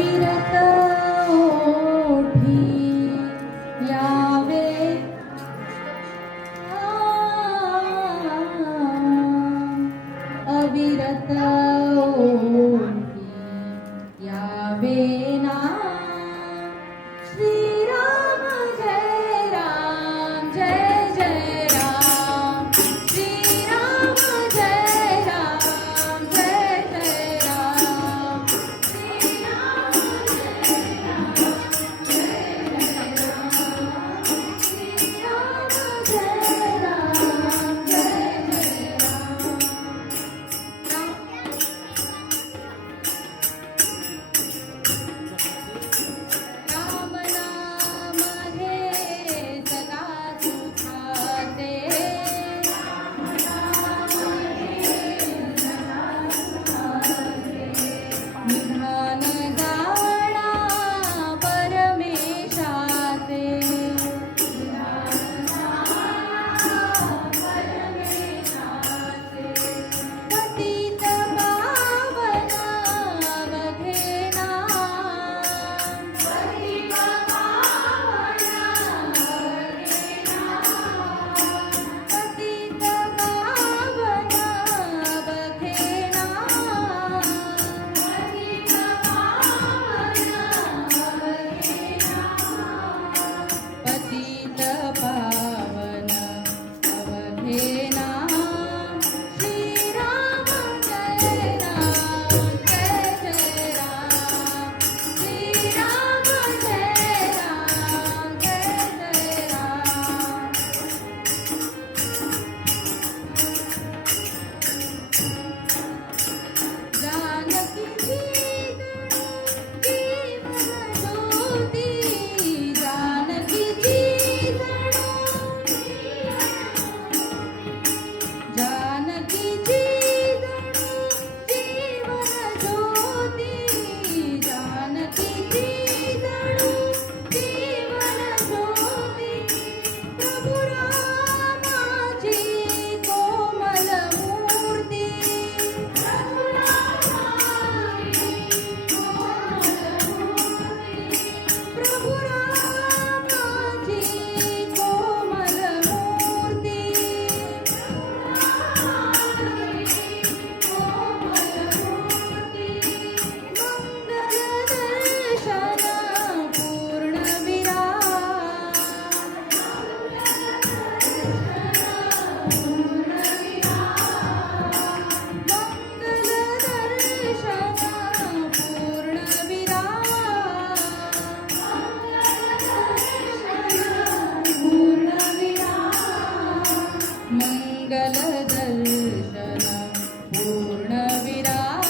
अविरत ओठी यावे अविरत ओठी यावे ना श्रीराम जय राम जय जय राम श्रीराम जय राम जय जय राम श्रीराम जय राम जय जय राम श्रीराम जय राम जय जय राम नाम हे सदा सुखाते निधान गाणा परमेशाचे पतित पावना अवघेना पतित पावना अवघेना पतित पावन अवघेना श्रीराम जय राम जय जय राम श्रीराम जय राम जय जय राम जानकी जीवन ज्योति जानकी जानकी जीवन ज्योति जानकी जीवन ज्योति प्रभु रामाची कोमल मूर्ती प्रभु रामाची कोमल मूर्ती प्रभु रामाची कोमल मूर्ती मंगल दर्शन पूर्णविराम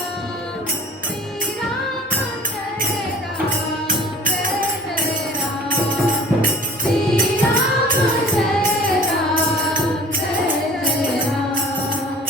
श्रीराम जय राम जय जय राम श्रीराम जय राम जय जय राम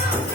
राम